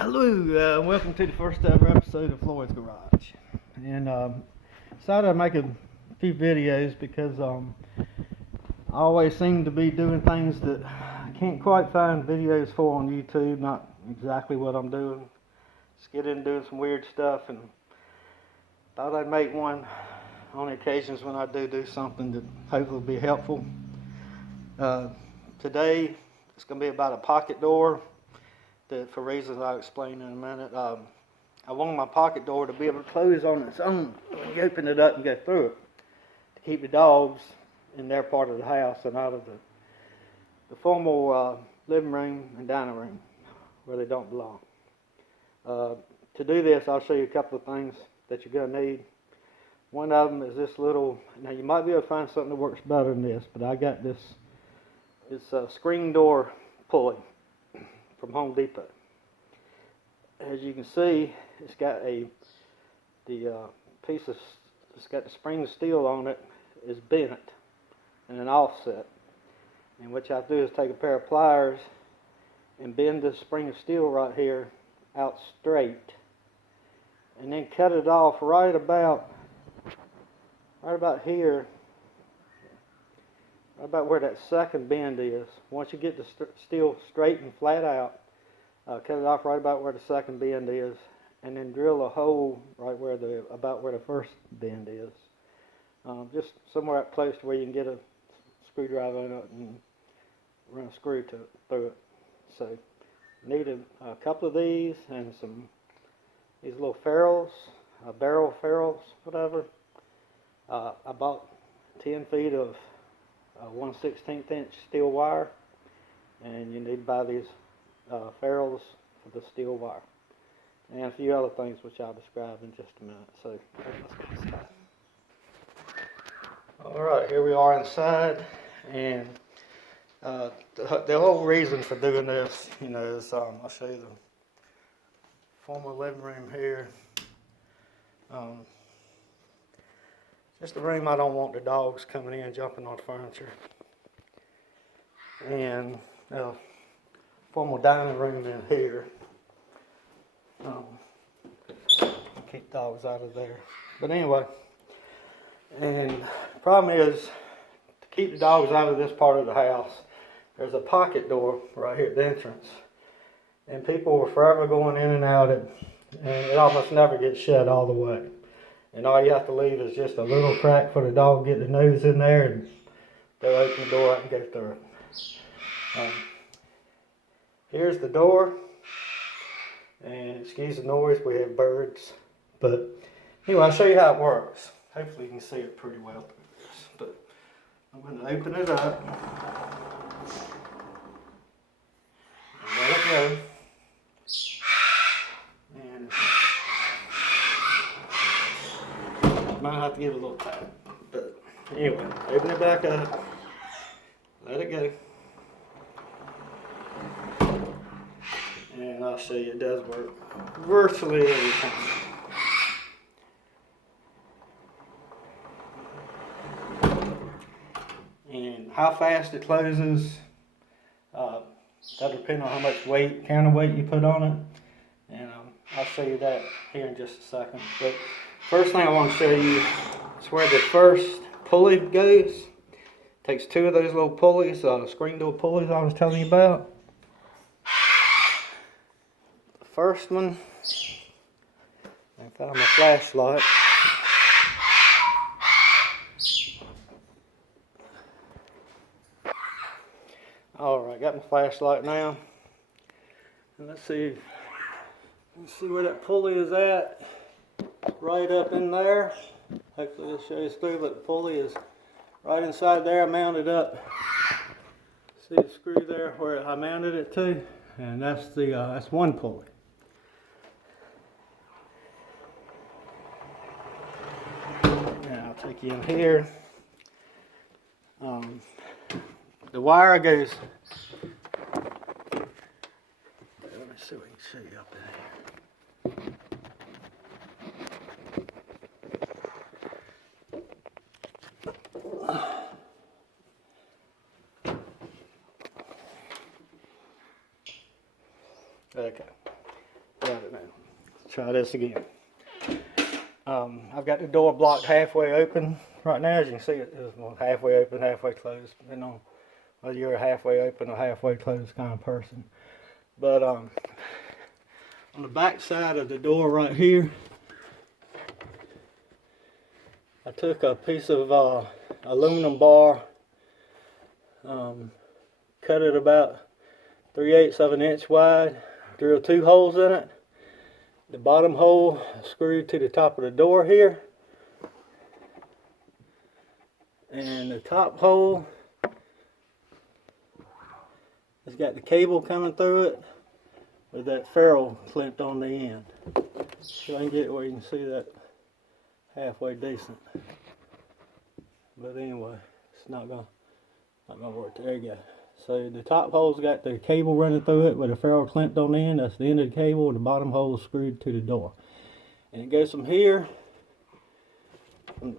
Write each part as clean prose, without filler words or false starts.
Hello, welcome to the first ever episode of Floyd's Garage. And decided to make a few videos because I always seem to be doing things that I can't quite find videos for on YouTube. Not exactly what I'm doing. Just get in doing some weird stuff, and thought I'd make one on the occasions when I do something that hopefully will be helpful. Today it's going to be about a pocket door. That, for reasons I'll explain in a minute, I want my pocket door to be able to close on its own when you open it up and go through it, to keep the dogs in their part of the house and out of the formal living room and dining room where they don't belong. To do this, I'll show you a couple of things that you're going to need. One of them is this little, now you might be able to find something that works better than this, but I got this screen door pulley from Home Depot. As you can see, it's got the piece of, it's got the spring steel on it is bent in an offset. And what you have to do is take a pair of pliers and bend this spring of steel right here out straight, and then cut it off right about here, right about where that second bend is. Once you get the steel straight and flat out, cut it off right about where the second bend is, and then drill a hole right where about where the first bend is. Just somewhere up close to where you can get a screwdriver in it and run a screw through it. So need a couple of these and these little ferrules, barrel ferrules, whatever. I bought 10 feet of 1/16 inch steel wire, and you need to buy these ferrules for the steel wire, and a few other things which I'll describe in just a minute. So let's get started. Alright, here we are inside, and the whole reason for doing this, is I'll show you the former living room here. Just the room I don't want the dogs coming in jumping on furniture. And formal dining room in here. Keep dogs out of there. But anyway, and the problem is, to keep the dogs out of this part of the house, there's a pocket door right here at the entrance. And people were forever going in and out, and it almost never gets shut all the way. And all you have to leave is just a little crack for the dog to get the nose in there, and they'll open the door out and go through it. Here's the door, and excuse the noise, we have birds. But anyway, I'll show you how it works. Hopefully you can see it pretty well through this. But I'm going to open it up and let it go. Might have to give it a little tap, but anyway, open it back up, let it go, and I'll show you it does work virtually every time. And how fast it closes, that'll depend on how much counterweight you put on it, and I'll show you that here in just a second. But first thing I want to show you is where the first pulley goes. Takes two of those little pulleys, screen door pulleys I was telling you about. The first one, I found my flashlight. Alright, got my flashlight now. And let's see where that pulley is at. Right up in there. Hopefully this shows through, but the pulley is right inside there. I mounted up. See the screw there where I mounted it to, and that's one pulley. Now I'll take you in here. The wire goes. Let me see if we can show you up in here. Okay. got it now. Let's try this again. I've got the door blocked halfway open right now. As you can see, it's halfway open, halfway closed, depending on whether you're a halfway open or halfway closed kind of person. But on the back side of the door right here, I took a piece of aluminum bar, cut it about 3/8 of an inch wide, drilled 2 holes in it. The bottom hole screwed to the top of the door here, and the top hole has got the cable coming through it with that ferrule clipped on the end. So I can get it where you can see that halfway decent. But anyway, it's not gonna work. There you go. So the top hole's got the cable running through it with a ferrule clamped on the end. That's the end of the cable, and the bottom hole is screwed to the door. And it goes from here,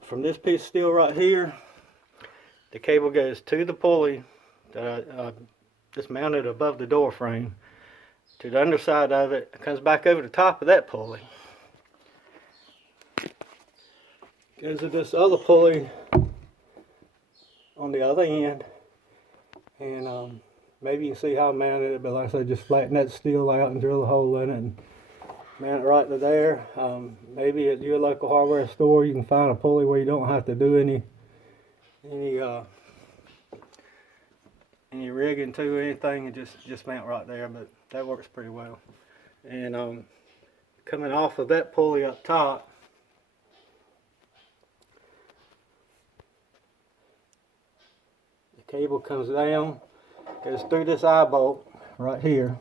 from this piece of steel right here, the cable goes to the pulley that I just mounted above the door frame, to the underside of it. It comes back over the top of that pulley. Goes to this other pulley on the other end. And maybe you can see how I mounted it, but like I said, just flatten that steel out and drill a hole in it and mount it right to there. Maybe at your local hardware store you can find a pulley where you don't have to do any rigging to anything, and just mount right there. But that works pretty well. And coming off of that pulley up top, cable comes down, goes through this eye bolt right here,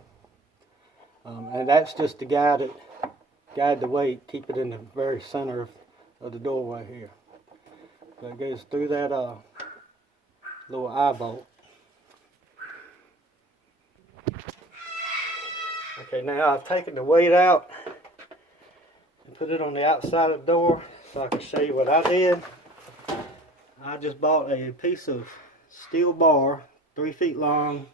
and that's just to guide the weight, keep it in the very center of the doorway here. So it goes through that little eye bolt. Okay, now I've taken the weight out and put it on the outside of the door so I can show you what I did. I just bought a piece of steel bar, 3 feet long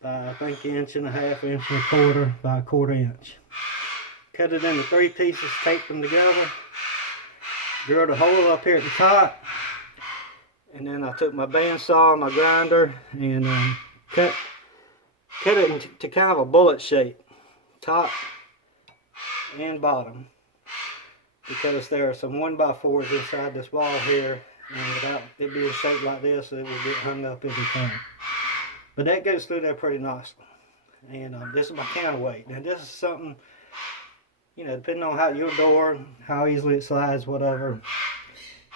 by I think 1.5 inches, 1.25 by 1/4 inch. Cut it into 3 pieces, taped them together, drilled a hole up here at the top, and then I took my bandsaw, my grinder, and cut it into kind of a bullet shape, top and bottom, because there are some 1x4s inside this wall here. And without it being shaped like this, it will get hung up every time. But that goes through there pretty nicely. And this is my counterweight. Now this is something, you know, depending on how your door, how easily it slides, whatever.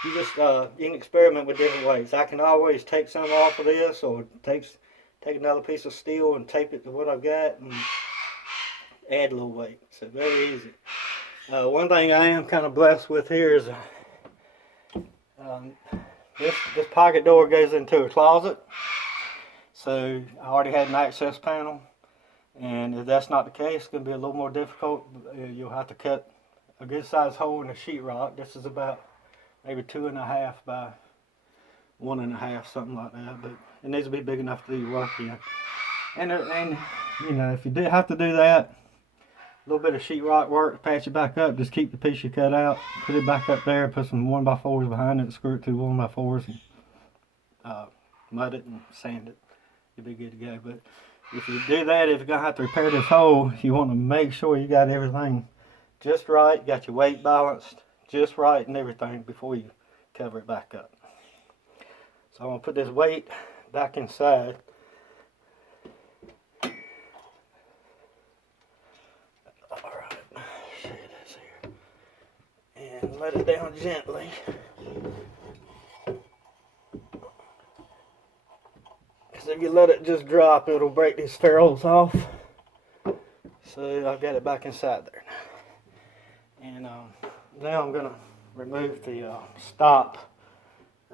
You just you can experiment with different weights. I can always take some off of this, or take another piece of steel and tape it to what I've got and add a little weight. So very easy. One thing I am kind of blessed with here is this pocket door goes into a closet, so I already had an access panel, and if that's not the case, it's going to be a little more difficult. You'll have to cut a good sized hole in the sheetrock. This is about maybe 2.5 by 1.5, something like that, but it needs to be big enough to do your work in. And you know, if you do have to do that, a little bit of sheetrock work to patch it back up. Just keep the piece you cut out, put it back up there, put some 1x4s behind it, screw it to 1x4s, and mud it and sand it. You'll be good to go. But if you do that, if you're gonna have to repair this hole, you want to make sure you got everything just right, got your weight balanced just right and everything before you cover it back up. So I'm gonna put this weight back inside. And let it down gently. Because if you let it just drop, it'll break these ferrules off. So I've got it back inside there. And now I'm going to remove the stop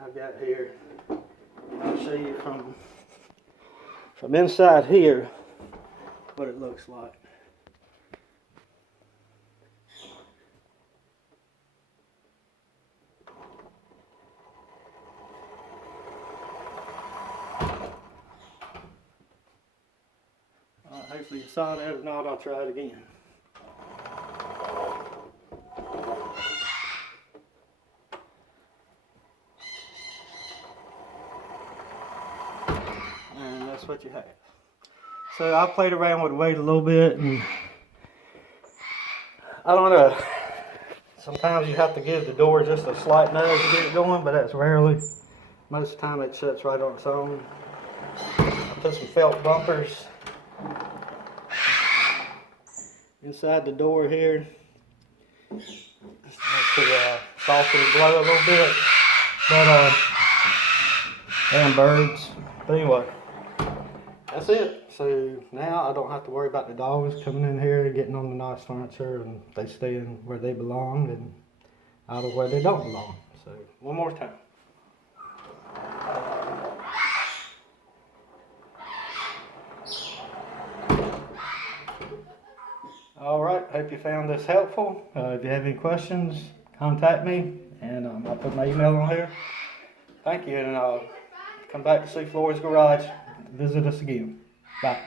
I've got here. I'll show you from inside here what it looks like. Hopefully you saw that. If not, I'll try it again. that's what you have. So I played around with the weight a little bit, and I don't know. Sometimes you have to give the door just a slight nudge to get it going, but that's rarely. Most of the time it shuts right on its own. I put some felt bumpers inside the door here, just to soften the blow a little bit. But damn birds. But anyway, that's it. So now I don't have to worry about the dogs coming in here and getting on the nice furniture, and they stay in where they belong and out of where they don't belong. So one more time. All right, hope you found this helpful. If you have any questions, contact me, and I'll put my email on here. Thank you, and come back to see Floyd's Garage. Visit us again. Bye.